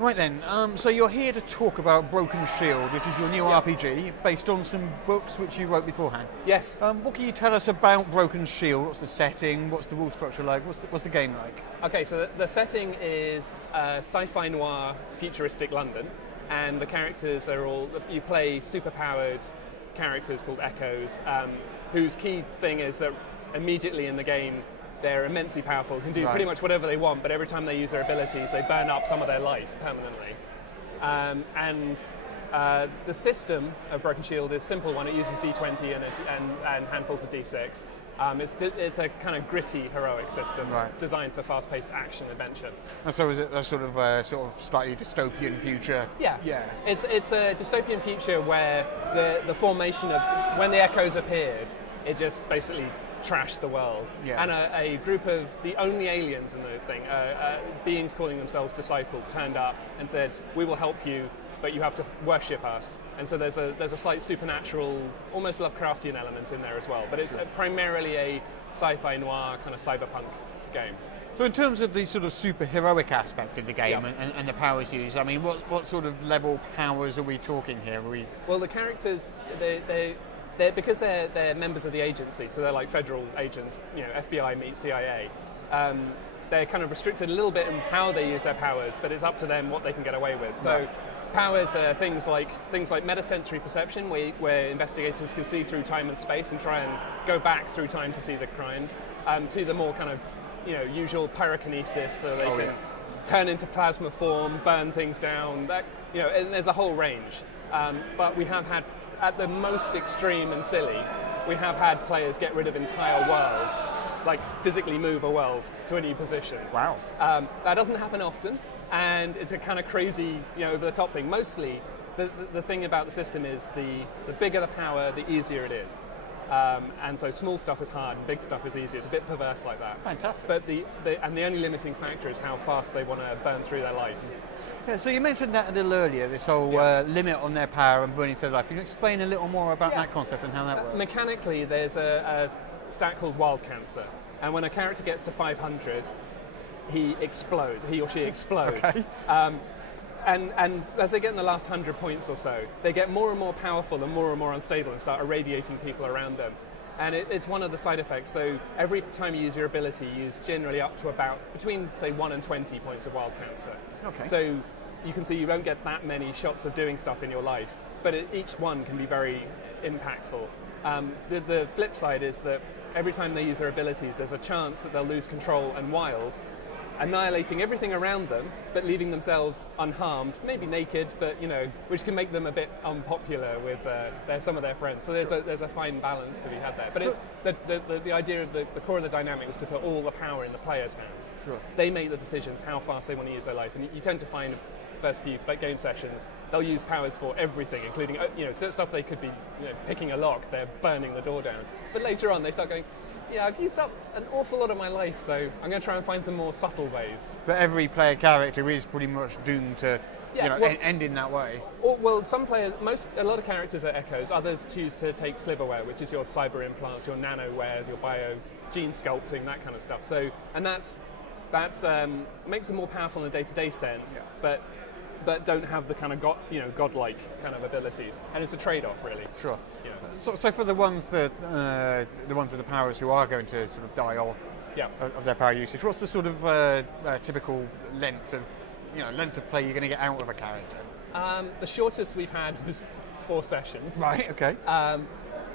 Right then, so you're here to talk about Broken Shield, which is your new RPG based on some books which you wrote beforehand. Yes. What can you tell us about Broken Shield? What's the setting? What's the rule structure like? What's the game like? Okay, so the setting is sci-fi noir, futuristic London, and the characters are all, you play superpowered characters called Echoes, whose key thing is that immediately in the game they're immensely powerful, can do pretty much whatever they want, but every time they use their abilities, they burn up some of their life permanently. The system of Broken Shield is a simple one. It uses D20 and handfuls of D6. It's a kind of gritty, heroic system designed for fast-paced action adventure. And so is it a sort of slightly dystopian future? Yeah. It's a dystopian future where the formation of, when the Echoes appeared, it just basically trashed the world. Yeah. And a group of the only aliens in the thing, beings calling themselves disciples, turned up and said, "We will help you, but you have to worship us." And so there's a slight supernatural, almost Lovecraftian element in there as well. But it's primarily a sci-fi noir kind of cyberpunk game. So in terms of the sort of superheroic aspect of the game and the powers used, I mean, what sort of level powers are we talking here? Well, the characters, because they're members of the agency, so they're like federal agents, FBI meets CIA. They're kind of restricted a little bit in how they use their powers, but it's up to them what they can get away with. So powers are things like metasensory perception, where investigators can see through time and space and try and go back through time to see the crimes, to the more kind of usual pyrokinesis, so they can turn into plasma form, burn things down. And there's a whole range. But we have had, at the most extreme and silly, we have had players get rid of entire worlds, like physically move a world to a new position. Wow. That doesn't happen often, and it's a kind of crazy, over-the-top thing. Mostly, the thing about the system is the bigger the power, the easier it is. And so small stuff is hard and big stuff is easier. It's a bit perverse like that. Fantastic. But the only limiting factor is how fast they want to burn through their life. Yeah, so you mentioned that a little earlier, this whole limit on their power and burning through their life. Can you explain a little more about that concept and how that works? Mechanically, there's a stat called wild cancer. And when a character gets to 500, he or she explodes. Okay. And as they get in the last 100 points or so, they get more and more powerful and more unstable and start irradiating people around them. And it's one of the side effects. So every time you use your ability, you use generally up to about between, say, 1 and 20 points of wild cancer. Okay. So you can see you don't get that many shots of doing stuff in your life, but each one can be very impactful. The flip side is that every time they use their abilities, there's a chance that they'll lose control and wild, annihilating everything around them, but leaving themselves unharmed, maybe naked, but which can make them a bit unpopular with some of their friends. So there's a fine balance to be had there. But it's the idea of the core of the dynamic was to put all the power in the players' hands. Sure. They make the decisions how fast they want to use their life, and you tend to find first few game sessions, they'll use powers for everything, including stuff they could be picking a lock, they're burning the door down. But later on, they start going, I've used up an awful lot of my life, so I'm going to try and find some more subtle ways. But every player character is pretty much doomed to end in that way. Well, some players, a lot of characters are Echoes. Others choose to take Sliverware, which is your cyber implants, your nanowares, your bio gene sculpting, that kind of stuff. So, and that's makes them more powerful in a day-to-day sense, but don't have the kind of godlike kind of abilities, and it's a trade-off, really. Sure. Yeah. So for the ones with the powers who are going to sort of die off of their power usage, what's the sort of typical length of play you're going to get out of a character? The shortest we've had was 4 sessions. Right. Okay.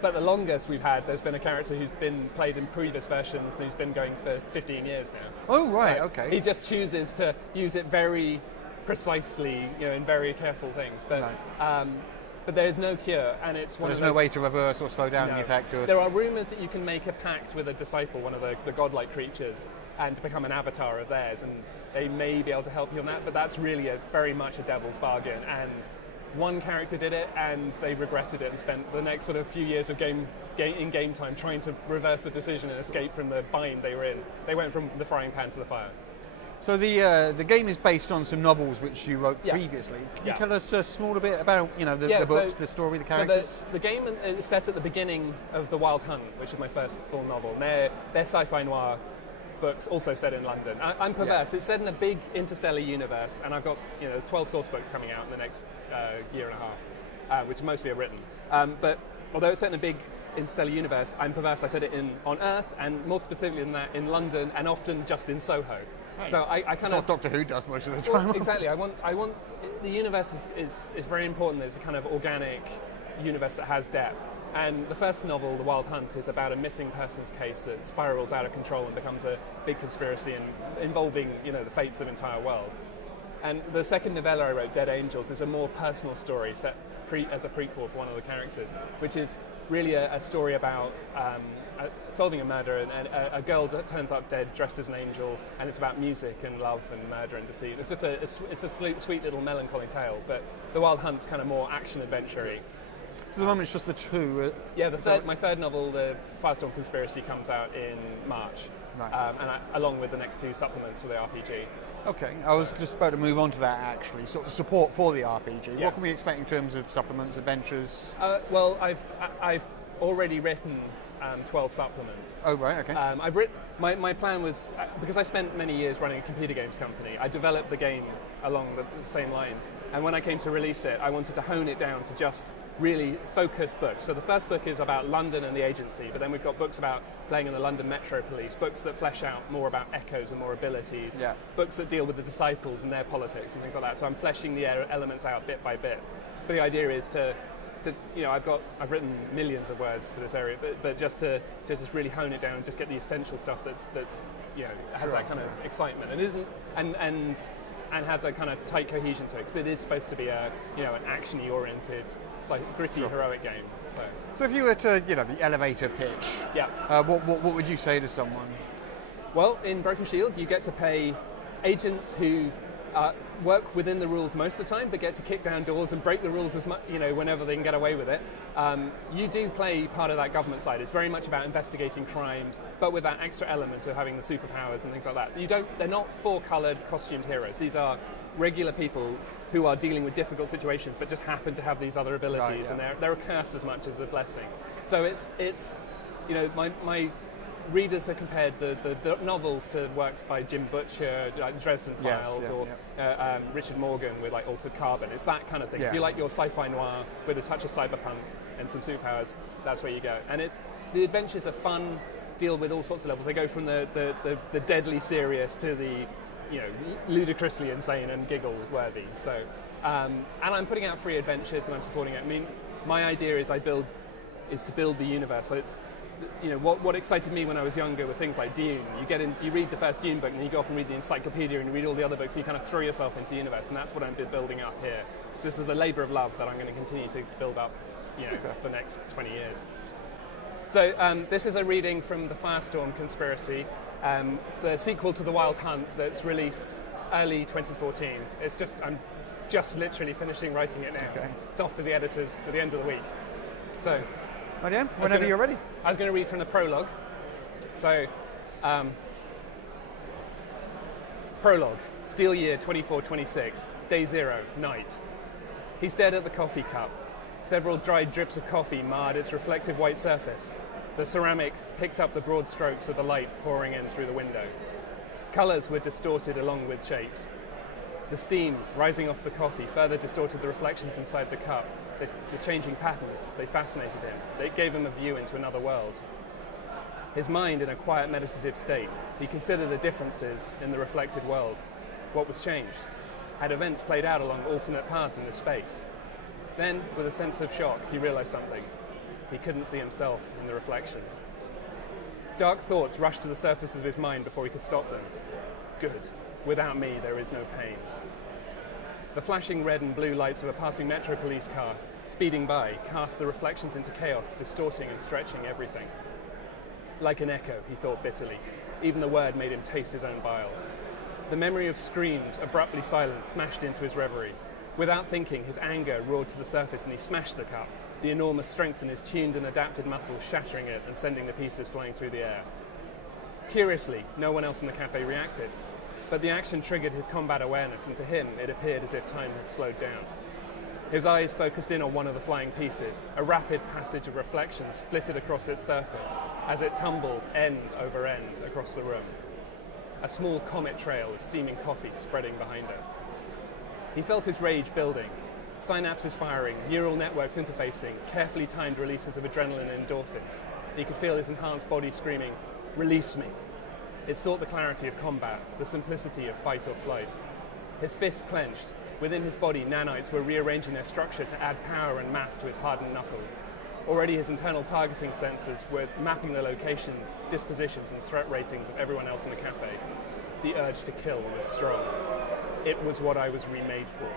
But the longest we've had, there's been a character who's been played in previous versions and who's been going for 15 years now. Oh, right. Okay. He just chooses to use it very precisely, in very careful things. But there's no cure, and it's one of those... There's no way to reverse or slow down the effect? There are rumours that you can make a pact with a disciple, one of the godlike creatures, and to become an avatar of theirs, and they may be able to help you on that, but that's really very much a devil's bargain. And one character did it, and they regretted it and spent the next sort of few years of in game time trying to reverse the decision and escape from the bind they were in. They went from the frying pan to the fire. So the game is based on some novels which you wrote previously. Can you tell us a small bit about the books, the story, the characters? So the game is set at the beginning of The Wild Hunt, which is my first full novel. And they're sci-fi noir books also set in London. I'm perverse. It's set in a big interstellar universe, and I've got, there's 12 source books coming out in the next year and a half, which mostly are written. But although it's set in a big interstellar universe, I'm perverse. I set it on Earth, and more specifically than that, in London, and often just in Soho. Hey. So I kind of... what Doctor Who does most of the time. Well, exactly. I want the universe is very important. There's a kind of organic universe that has depth. And the first novel, The Wild Hunt, is about a missing persons case that spirals out of control and becomes a big conspiracy involving, the fates of entire worlds. And the second novella I wrote, Dead Angels, is a more personal story set as a prequel for one of the characters, which is really a story about solving a murder, and a girl turns up dead dressed as an angel, and it's about music and love and murder and deceit. It's just it's a sweet little melancholy tale, but The Wild Hunt's kind of more action adventure-y. So at the moment it's just the two. Yeah, my third novel, The Firestorm Conspiracy, comes out in March, right. Along with the next two supplements for the RPG. Okay, I was just about to move on to that actually. Sort of support for the RPG. Yeah. What can we expect in terms of supplements, adventures? Well, I've already written 12 supplements. Oh right, okay. I've written. My plan was, because I spent many years running a computer games company, I developed the game along the same lines. And when I came to release it, I wanted to hone it down to just really focused books. So the first book is about London and the agency, but then we've got books about playing in the London Metro Police, books that flesh out more about echoes and more abilities, books that deal with the disciples and their politics and things like that. So I'm fleshing the elements out bit by bit. But the idea is to I've written millions of words for this area, but just to just really hone it down and just get the essential stuff that's has that kind of excitement and has a kind of tight cohesion to it, because it is supposed to be an action-y oriented, gritty, heroic game. So if you were to the elevator pitch, what would you say to someone? Well, in Broken Shield, you get to pay agents who work within the rules most of the time, but get to kick down doors and break the rules as much, whenever they can get away with it. You do play part of that government side. It's very much about investigating crimes, but with that extra element of having the superpowers and things like that. They're not four-coloured costumed heroes. These are regular people who are dealing with difficult situations, but just happen to have these other abilities, and they're a curse as much as a blessing. So it's my readers have compared the novels to works by Jim Butcher, like Dresden Files, Richard Morgan with like Altered Carbon. It's that kind of thing. If you like your sci-fi noir with a touch of cyberpunk and some superpowers, that's where you go. And the adventures are fun, deal with all sorts of levels. They go from the deadly serious to the ludicrously insane and giggle worthy. So and I'm putting out free adventures and I'm supporting it. I mean, my idea is to build the universe. So it's what excited me when I was younger were things like Dune. You read the first Dune book, and then you go off and read the encyclopedia and you read all the other books, and you kind of throw yourself into the universe, and that's what I'm building up here. So this is a labour of love that I'm going to continue to build up, for the next 20 years. So this is a reading from The Firestorm Conspiracy, the sequel to The Wild Hunt that's released early 2014. I'm just literally finishing writing it now. Okay. It's off to the editors at the end of the week. So. Whenever you're ready. I was going to read from the prologue. So, prologue, Steel Year 2426, Day 0, Night. He stared at the coffee cup. Several dried drips of coffee marred its reflective white surface. The ceramic picked up the broad strokes of the light pouring in through the window. Colours were distorted along with shapes. The steam rising off the coffee further distorted the reflections inside the cup. The changing patterns, they fascinated him. They gave him a view into another world. His mind in a quiet meditative state, he considered the differences in the reflected world. What was changed? Had events played out along alternate paths into space? Then, with a sense of shock, he realized something. He couldn't see himself in the reflections. Dark thoughts rushed to the surface of his mind before he could stop them. Good. Without me, there is no pain. The flashing red and blue lights of a passing Metro Police car, speeding by, cast the reflections into chaos, distorting and stretching everything. Like an echo, he thought bitterly. Even the word made him taste his own bile. The memory of screams, abruptly silent, smashed into his reverie. Without thinking, his anger roared to the surface and he smashed the cup, the enormous strength in his tuned and adapted muscles shattering it and sending the pieces flying through the air. Curiously, no one else in the cafe reacted. But the action triggered his combat awareness, and to him it appeared as if time had slowed down. His eyes focused in on one of the flying pieces. A rapid passage of reflections flitted across its surface as it tumbled end over end across the room. a small comet trail of steaming coffee spreading behind her. He felt his rage building, synapses firing, neural networks interfacing, carefully timed releases of adrenaline and endorphins. He could feel his enhanced body screaming, "Release me!" It sought the clarity of combat, the simplicity of fight or flight. His fists clenched. Within his body, nanites were rearranging their structure to add power and mass to his hardened knuckles. Already his internal targeting sensors were mapping the locations, dispositions, and threat ratings of everyone else in the cafe. The urge to kill was strong. It was what I was remade for.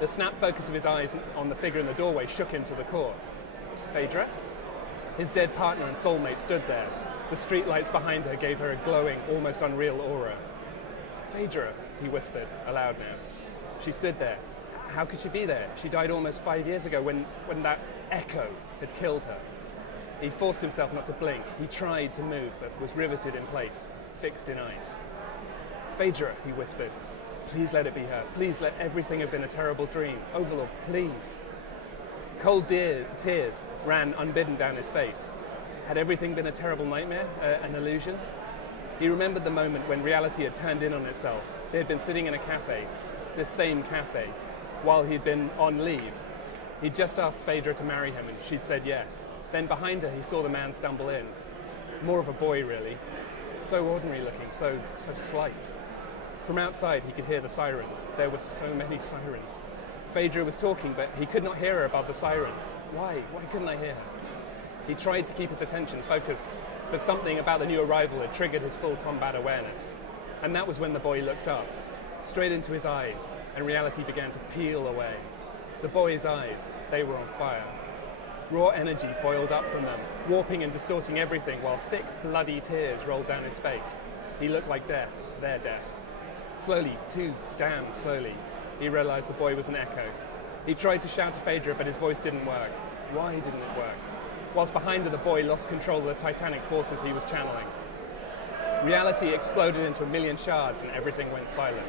The snap focus of his eyes on the figure in the doorway shook him to the core. Phaedra? His dead partner and soulmate stood there. The streetlights behind her gave her a glowing, almost unreal aura. Phaedra, he whispered, aloud now. She stood there. How could she be there? She died almost 5 years ago when that echo had killed her. He forced himself not to blink. He tried to move, but was riveted in place, fixed in ice. Phaedra, he whispered. Please let it be her. Please let everything have been a terrible dream. Overlord, please. Cold tears ran unbidden down his face. Had everything been a terrible nightmare, an illusion? He remembered the moment when reality had turned in on itself. They had been sitting in a cafe, this same cafe, while he'd been on leave. He'd just asked Phaedra to marry him and she'd said yes. Then behind her he saw the man stumble in. More of a boy, really. So ordinary looking, so slight. From outside he could hear the sirens. There were so many sirens. Phaedra was talking, but he could not hear her above the sirens. Why? Why couldn't I hear her? He tried to keep his attention focused, but something about the new arrival had triggered his full combat awareness. And that was when the boy looked up, straight into his eyes, and reality began to peel away. The boy's eyes, they were on fire. Raw energy boiled up from them, warping and distorting everything, while thick, bloody tears rolled down his face. He looked like death, their death. Slowly, too damn slowly, he realized the boy was an echo. He tried to shout to Phaedra, but his voice didn't work. Why didn't it work? Whilst behind her, the boy lost control of the titanic forces he was channeling. Reality exploded into a million shards and everything went silent.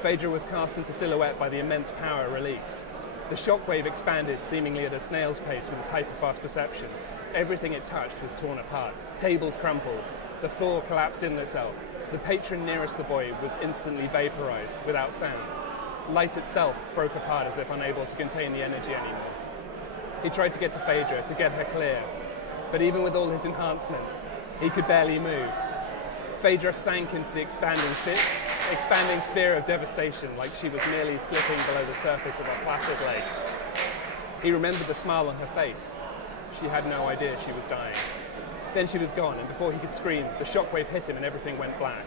Phaedra was cast into silhouette by the immense power released. The shockwave expanded seemingly at a snail's pace with its hyperfast perception. Everything it touched was torn apart. Tables crumpled. The floor collapsed in itself. The patron nearest the boy was instantly vaporized, without sound. Light itself broke apart as if unable to contain the energy anymore. He tried to get to Phaedra, to get her clear, but even with all his enhancements, he could barely move. Phaedra sank into the expanding sphere of devastation, like she was merely slipping below the surface of a placid lake. He remembered the smile on her face. She had no idea she was dying. Then she was gone, and before he could scream, the shockwave hit him and everything went black.